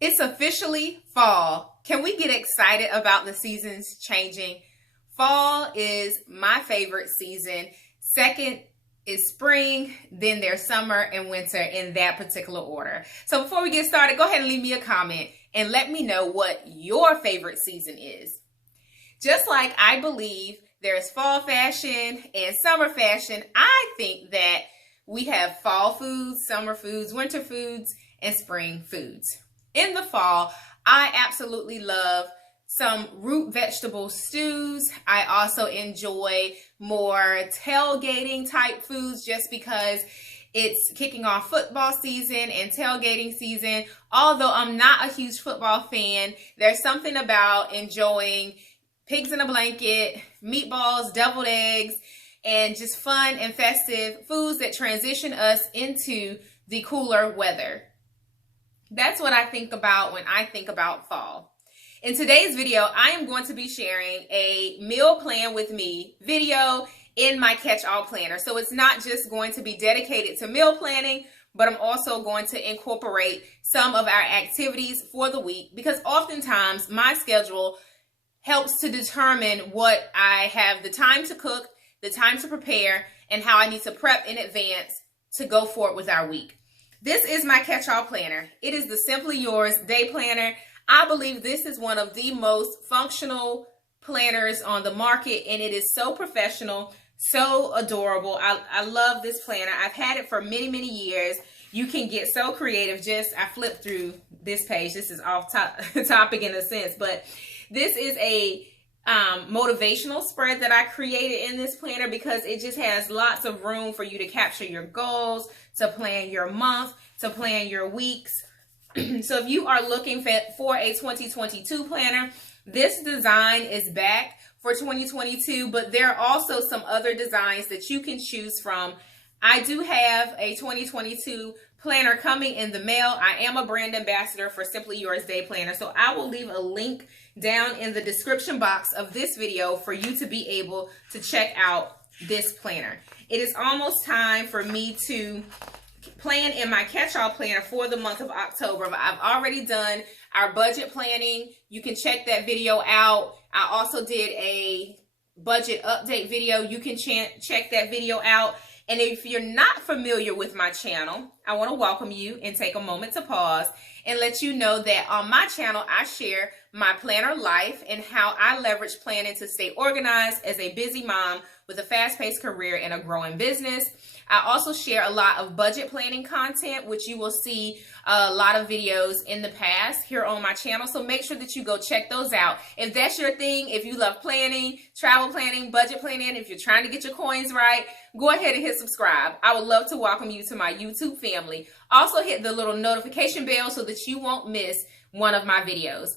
It's officially fall. Can we get excited about the seasons changing? Fall is my favorite season. Second is spring, then there's summer and winter in that particular order. So before we get started, go ahead and leave me a comment and let me know what your favorite season is. Just like I believe there's fall fashion and summer fashion, I think that we have fall foods, summer foods, winter foods, and spring foods. In the fall, I absolutely love some root vegetable stews. I also enjoy more tailgating type foods just because it's kicking off football season and tailgating season. Although I'm not a huge football fan, there's something about enjoying pigs in a blanket, meatballs, deviled eggs, and just fun and festive foods that transition us into the cooler weather. That's what I think about when I think about fall. In today's video, I am going to be sharing a meal plan with me video in my catch-all planner. So it's not just going to be dedicated to meal planning, but I'm also going to incorporate some of our activities for the week because oftentimes my schedule helps to determine what I have the time to cook, the time to prepare, and how I need to prep in advance to go forward with our week. This is my catch-all planner. It is the Simply Yours Day Planner. I believe this is one of the most functional planners on the market, and it is so professional, so adorable. I love this planner. I've had it for many, many years. You can get so creative. I flipped through this page. This is off topic in a sense, but this is a motivational spread that I created in this planner because it just has lots of room for you to capture your goals, to plan your month, to plan your weeks. So if you are looking for a 2022 planner, this design is back for 2022, but there are also some other designs that you can choose from. I do have a 2022 planner coming in the mail. I am a brand ambassador for Simply Yours Day Planner, so I will leave a link down in the description box of this video for you to be able to check out this planner. It is almost time for me to plan in my catch-all planner for the month of October. I've already done our budget planning. You can check that video out. I also did a budget update video. You can check that video out. And if you're not familiar with my channel, I want to welcome you and take a moment to pause and let you know that on my channel, I share my planner life and how I leverage planning to stay organized as a busy mom with a fast-paced career and a growing business. I also share a lot of budget planning content, which you will see a lot of videos in the past here on my channel. So make sure that you go check those out. If that's your thing, if you love planning, travel planning, budget planning, if you're trying to get your coins right, go ahead and hit subscribe. I would love to welcome you to my YouTube family. Also hit the little notification bell so that you won't miss one of my videos.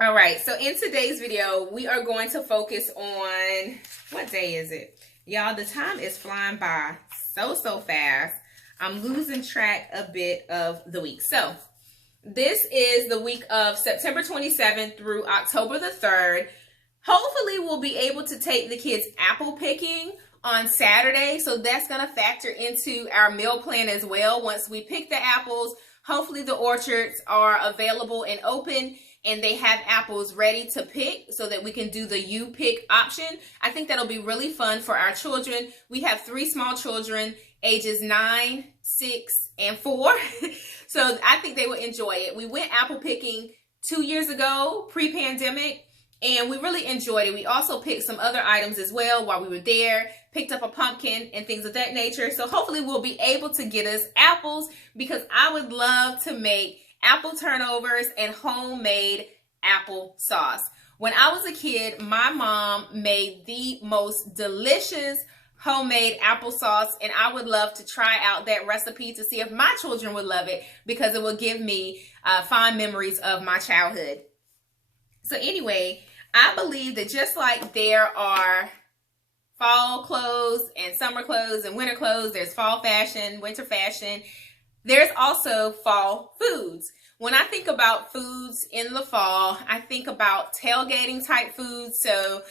All right, so in today's video, we are going to focus on, what day is it? Y'all, the time is flying by so fast. I'm losing track a bit of the week. So this is the week of September 27th through October the 3rd. Hopefully we'll be able to take the kids apple picking on Saturday. So that's going to factor into our meal plan as well. Once we pick the apples, hopefully the orchards are available and open and they have apples ready to pick so that we can do the you pick option. I think that'll be really fun for our children. We have 3 small children, ages 9, 6, and 4. So I think they will enjoy it. We went apple picking 2 years ago, pre-pandemic, and we really enjoyed it. We also picked some other items as well while we were there, picked up a pumpkin and things of that nature. So hopefully we'll be able to get us apples because I would love to make apple turnovers and homemade apple sauce. When I was a kid, my mom made the most delicious homemade applesauce, and I would love to try out that recipe to see if my children would love it because it will give me fond memories of my childhood. So anyway, I believe that just like there are fall clothes and summer clothes and winter clothes, there's fall fashion, winter fashion, there's also fall foods. When I think about foods in the fall, I think about tailgating type foods. So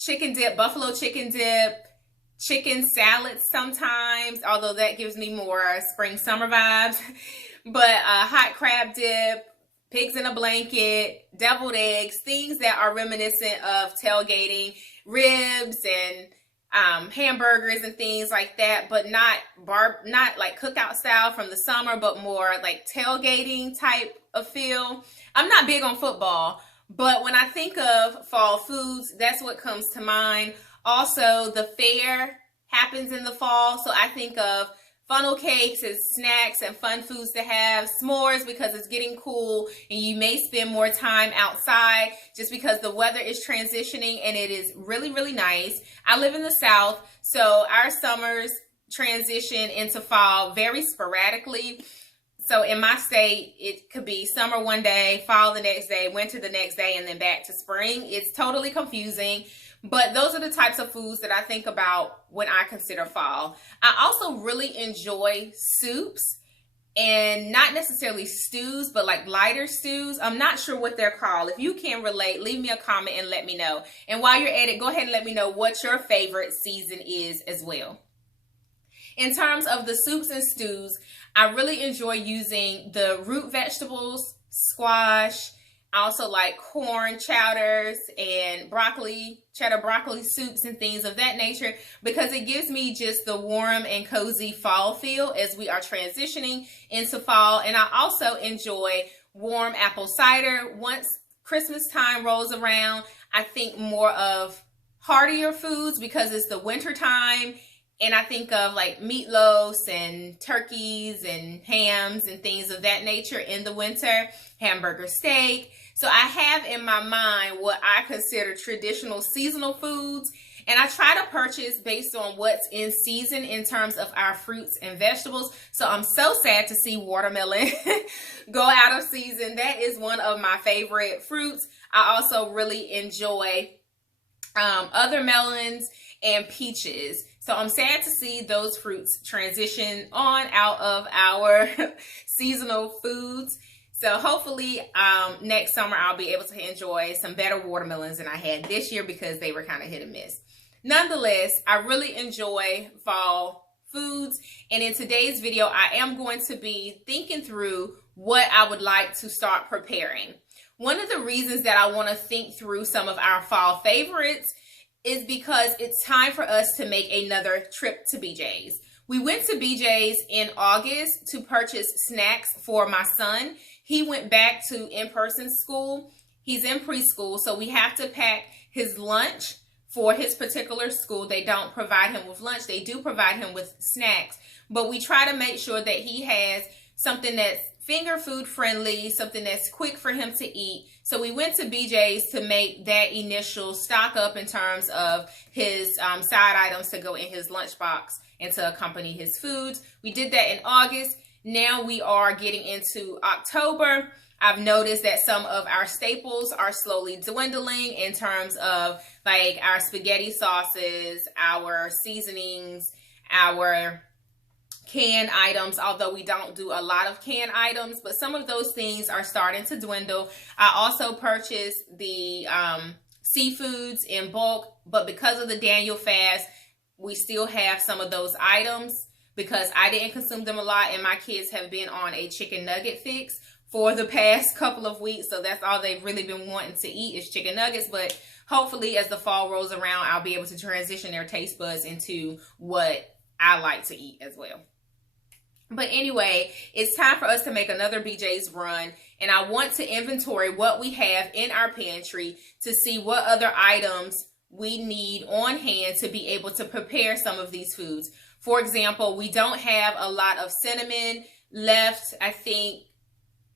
chicken dip, buffalo chicken dip, chicken salads sometimes, although that gives me more spring summer vibes. But hot crab dip, pigs in a blanket, deviled eggs, things that are reminiscent of tailgating, ribs and hamburgers and things like that, but not like cookout style from the summer, but more like tailgating type of feel. I'm not big on football, but when I think of fall foods, that's what comes to mind. Also, the fair happens in the fall, so I think of funnel cakes as snacks and fun foods to have, s'mores because it's getting cool and you may spend more time outside just because the weather is transitioning and it is really, really nice. I live in the South, so our summers transition into fall very sporadically. So in my state, it could be summer one day, fall the next day, winter the next day, and then back to spring. It's totally confusing. But those are the types of foods that I think about when I consider fall. I also really enjoy soups, and not necessarily stews, but like lighter stews. I'm not sure what they're called. If you can relate, leave me a comment and let me know. And while you're at it, go ahead and let me know what your favorite season is as well. In terms of the soups and stews, I really enjoy using the root vegetables, squash. I also like corn chowders and cheddar broccoli soups and things of that nature because it gives me just the warm and cozy fall feel as we are transitioning into fall. And I also enjoy warm apple cider. Once Christmas time rolls around, I think more of heartier foods because it's the winter time. And I think of like meatloafs and turkeys and hams and things of that nature in the winter, hamburger steak. So I have in my mind what I consider traditional seasonal foods. And I try to purchase based on what's in season in terms of our fruits and vegetables. So I'm so sad to see watermelon go out of season. That is one of my favorite fruits. I also really enjoy other melons and peaches. So I'm sad to see those fruits transition on out of our seasonal foods. So hopefully next summer I'll be able to enjoy some better watermelons than I had this year because they were kind of hit and miss. Nonetheless, I really enjoy fall foods. And in today's video, I am going to be thinking through what I would like to start preparing. One of the reasons that I want to think through some of our fall favorites is because it's time for us to make another trip to BJ's. We went to BJ's in August to purchase snacks for my son. He went back to in-person school. He's in preschool, so we have to pack his lunch for his particular school. They don't provide him with lunch. They do provide him with snacks, but we try to make sure that he has something that's finger food friendly, something that's quick for him to eat. So we went to BJ's to make that initial stock up in terms of his side items to go in his lunchbox and to accompany his foods. We did that in August. Now we are getting into October. I've noticed that some of our staples are slowly dwindling in terms of like our spaghetti sauces, our seasonings, our canned items, although we don't do a lot of canned items, but some of those things are starting to dwindle. I also purchased the seafoods in bulk, but because of the Daniel fast, we still have some of those items because I didn't consume them a lot and my kids have been on a chicken nugget fix for the past couple of weeks. So that's all they've really been wanting to eat is chicken nuggets. But hopefully as the fall rolls around, I'll be able to transition their taste buds into what I like to eat as well. But anyway, it's time for us to make another BJ's run. And I want to inventory what we have in our pantry to see what other items we need on hand to be able to prepare some of these foods. For example, we don't have a lot of cinnamon left. I think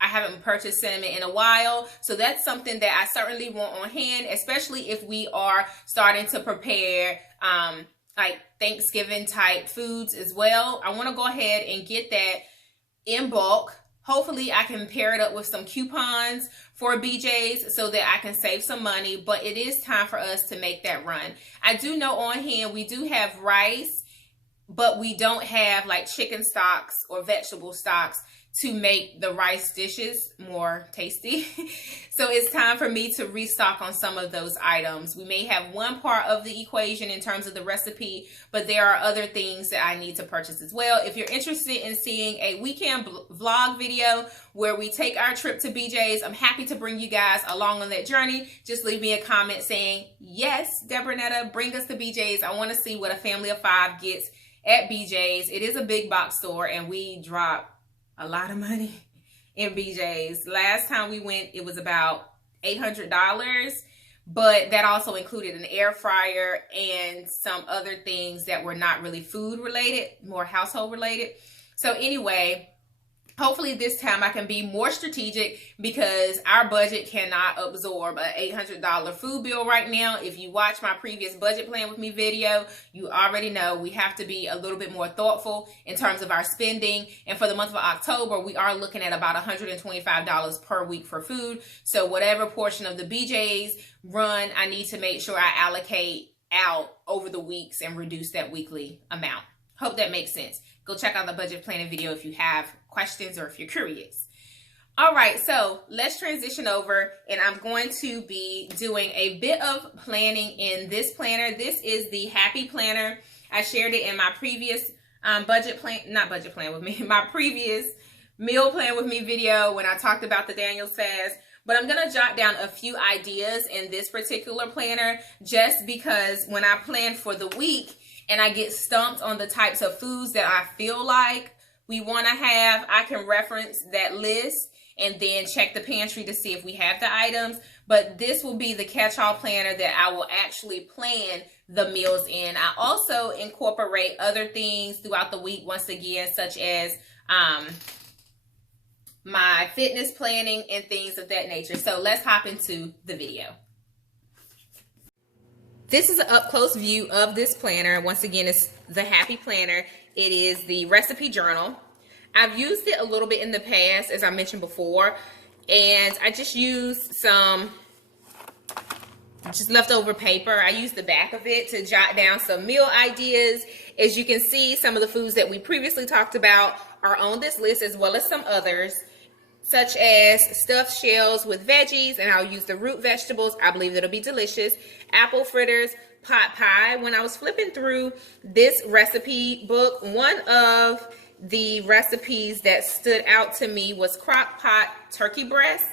I haven't purchased cinnamon in a while. So that's something that I certainly want on hand, especially if we are starting to prepare like Thanksgiving type foods as well. I want to go ahead and get that in bulk. Hopefully I can pair it up with some coupons for BJ's so that I can save some money, but it is time for us to make that run. I do know on hand we do have rice, but we don't have like chicken stocks or vegetable stocks to make the rice dishes more tasty. So it's time for me to restock on some of those items. We may have one part of the equation in terms of the recipe, but there are other things that I need to purchase as well. If you're interested in seeing a weekend vlog video where we take our trip to BJ's, I'm happy to bring you guys along on that journey. Just leave me a comment saying, yes, Deborah Netta, bring us to BJ's. I want to see what a family of 5 gets at BJ's. It is a big box store and we drop a lot of money in BJ's. Last time we went, it was about $800, but that also included an air fryer and some other things that were not really food related, more household related. So anyway, hopefully this time I can be more strategic because our budget cannot absorb an $800 food bill right now. If you watch my previous budget plan with me video, you already know we have to be a little bit more thoughtful in terms of our spending. And for the month of October, we are looking at about $125 per week for food. So whatever portion of the BJ's run, I need to make sure I allocate out over the weeks and reduce that weekly amount. Hope that makes sense. Go check out the budget planning video if you have questions or if you're curious. All right, so let's transition over, and I'm going to be doing a bit of planning in this planner. This is the Happy Planner. I shared it in my previous my previous meal plan with me video when I talked about the Daniel's fast. But I'm going to jot down a few ideas in this particular planner just because when I plan for the week and I get stumped on the types of foods that I feel like we want to have, I can reference that list and then check the pantry to see if we have the items. But this will be the catch-all planner that I will actually plan the meals in. I also incorporate other things throughout the week once again, such as my fitness planning and things of that nature. So let's hop into the video. This is an up-close view of this planner. Once again, it's the Happy Planner. It is the recipe journal. I've used it a little bit in the past, as I mentioned before, and I just used some leftover paper. I used the back of it to jot down some meal ideas. As you can see, some of the foods that we previously talked about are on this list, as well as some others, such as stuffed shells with veggies, and I'll use the root vegetables. I believe it'll be delicious. Apple fritters, pot pie. When I was flipping through this recipe book, one of the recipes that stood out to me was crock pot turkey breast.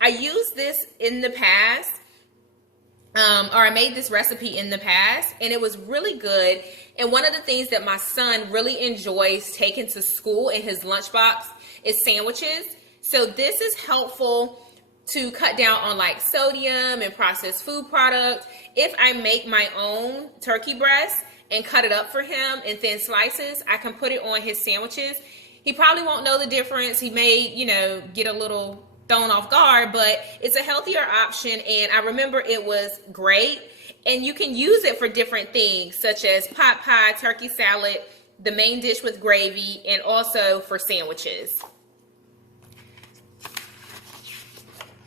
I used this in the past, or I made this recipe in the past, and it was really good. And one of the things that my son really enjoys taking to school in his lunchbox is sandwiches. So this is helpful to cut down on like sodium and processed food products. If I make my own turkey breast and cut it up for him in thin slices, I can put it on his sandwiches. He probably won't know the difference. He may, get a little thrown off guard, but it's a healthier option. And I remember it was great. And you can use it for different things, such as pot pie, turkey salad, the main dish with gravy, and also for sandwiches.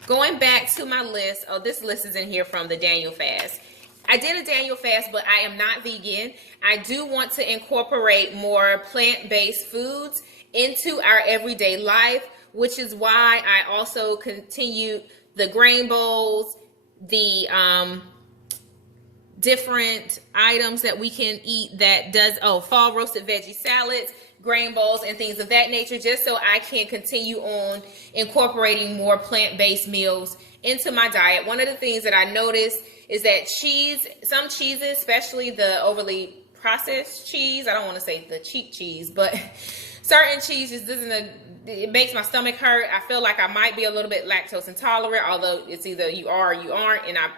Going back to my list, this list is in here from the Daniel fast. I did a Daniel fast, but I am not vegan. I do want to incorporate more plant-based foods into our everyday life, which is why I also continued the grain bowls, the different items that we can eat that does, fall roasted veggie salads, grain bowls, and things of that nature, just so I can continue on incorporating more plant-based meals into my diet. One of the things that I noticed is that some cheeses, especially the overly processed cheese, I don't want to say the cheap cheese, but certain cheeses, it makes my stomach hurt. I feel like I might be a little bit lactose intolerant, although it's either you are or you aren't, and I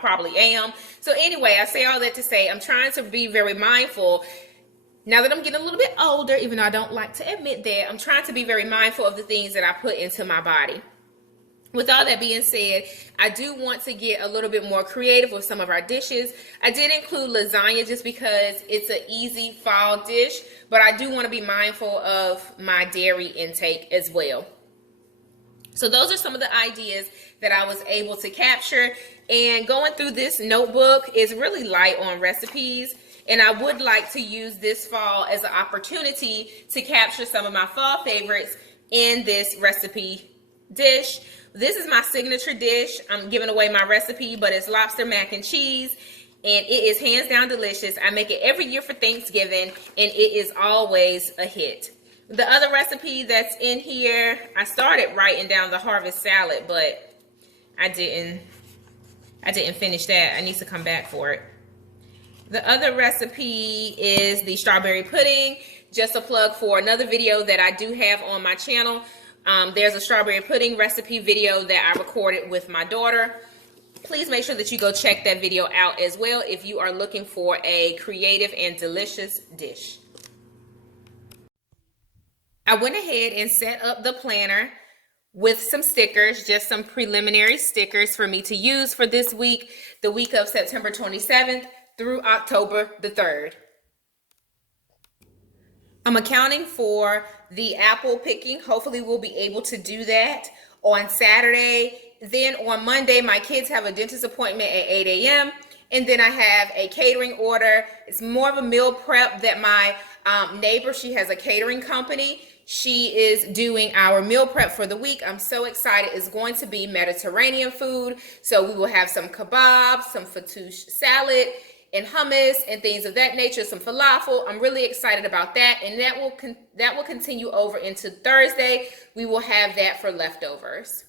probably am. So anyway, I say all that to say I'm trying to be very mindful. Now that I'm getting a little bit older, even though I don't like to admit that, I'm trying to be very mindful of the things that I put into my body. With all that being said, I do want to get a little bit more creative with some of our dishes. I did include lasagna just because it's an easy fall dish, but I do want to be mindful of my dairy intake as well. So those are some of the ideas that I was able to capture. And going through this notebook is really light on recipes. And I would like to use this fall as an opportunity to capture some of my fall favorites in this recipe dish. This is my signature dish. I'm giving away my recipe, but it's lobster mac and cheese, and it is hands down delicious. I make it every year for Thanksgiving, and it is always a hit. The other recipe that's in here, I started writing down the harvest salad, but I didn't finish that. I need to come back for it. The other recipe is the strawberry pudding. Just a plug for another video that I do have on my channel. There's a strawberry pudding recipe video that I recorded with my daughter. Please make sure that you go check that video out as well if you are looking for a creative and delicious dish. I went ahead and set up the planner with some stickers, just some preliminary stickers for me to use for this week, the week of September 27th through October the 3rd. I'm accounting for the apple picking. Hopefully we'll be able to do that on Saturday. Then on Monday, my kids have a dentist appointment at 8 a.m. And then I have a catering order. It's more of a meal prep that my neighbor, she has a catering company. She is doing our meal prep for the week. I'm so excited. It's going to be Mediterranean food. So we will have some kebabs, some fattoush salad, and hummus and things of that nature, some falafel. I'm really excited about that, and that will continue over into Thursday. We will have that for leftovers.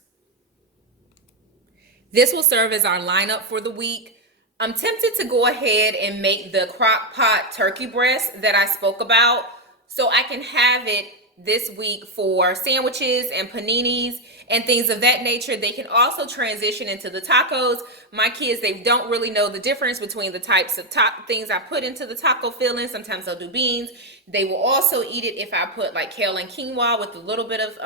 This will serve as our lineup for the week. I'm tempted to go ahead and make the crock pot turkey breast that I spoke about, so I can have it this week for sandwiches and paninis and things of that nature. They can also transition into the tacos. My kids, they don't really know the difference between the types of things I put into the taco filling. Sometimes I'll do beans. They will also eat it if I put like kale and quinoa with a little bit of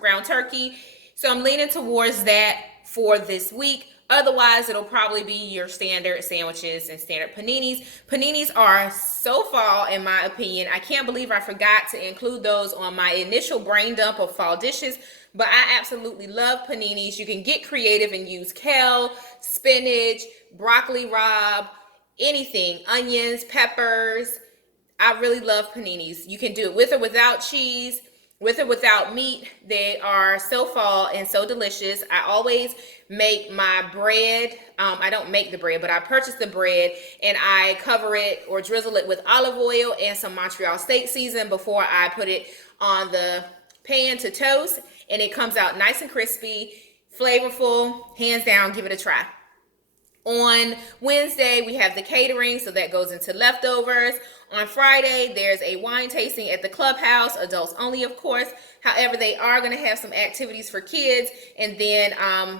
ground turkey. So I'm leaning towards that for this week. Otherwise, it'll probably be your standard sandwiches and standard paninis. Paninis are so fall, in my opinion. I can't believe I forgot to include those on my initial brain dump of fall dishes, but I absolutely love paninis. You can get creative and use kale, spinach, broccoli rabe, anything, onions, peppers. I really love paninis. You can do it with or without cheese, with or without meat. They are so fall and so delicious. I always make my bread. I don't make the bread, but I purchase the bread and I cover it or drizzle it with olive oil and some Montreal steak season before I put it on the pan to toast, and it comes out nice and crispy, flavorful. Hands down, give it a try. On Wednesday, we have the catering, so that goes into leftovers. On Friday, there's a wine tasting at the clubhouse, adults only, of course. However, they are going to have some activities for kids, and then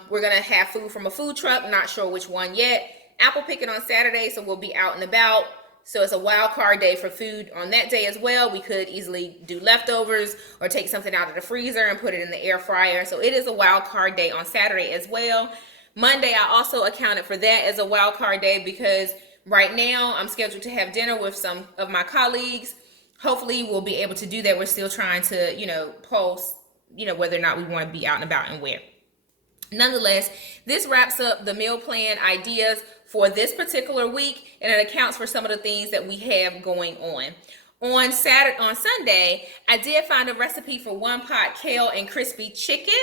we're going to have food from a food truck, not sure which one yet. Apple picking on Saturday, so we'll be out and about. So it's a wild card day for food on that day as well. We could easily do leftovers or take something out of the freezer and put it in the air fryer. So it is a wild card day on Saturday as well. Monday, I also accounted for that as a wild card day because right now I'm scheduled to have dinner with some of my colleagues. Hopefully we'll be able to do that. We're still trying to, pulse, whether or not we want to be out and about and where. Nonetheless, this wraps up the meal plan ideas for this particular week, and it accounts for some of the things that we have going on. On Sunday, I did find a recipe for one pot kale and crispy chicken.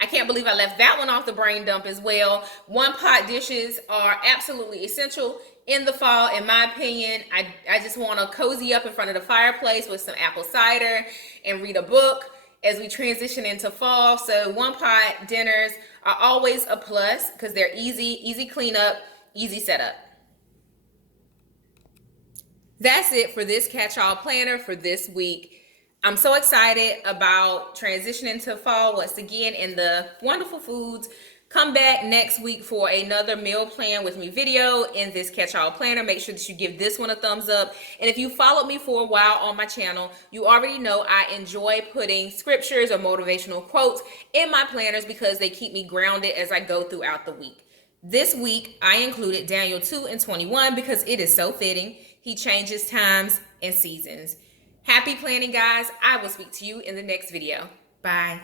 I can't believe I left that one off the brain dump as well. One pot dishes are absolutely essential in the fall, in my opinion. I just want to cozy up in front of the fireplace with some apple cider and read a book as we transition into fall. So one pot dinners are always a plus because they're easy cleanup, easy setup. That's it for this catch-all planner for this week. I'm so excited about transitioning to fall once again and the wonderful foods. Come back next week for another meal plan with me video in this catch-all planner. Make sure that you give this one a thumbs up. And if you followed me for a while on my channel, you already know I enjoy putting scriptures or motivational quotes in my planners because they keep me grounded as I go throughout the week. This week, I included Daniel 2:21 because it is so fitting. He changes times and seasons. Happy planning, guys. I will speak to you in the next video. Bye.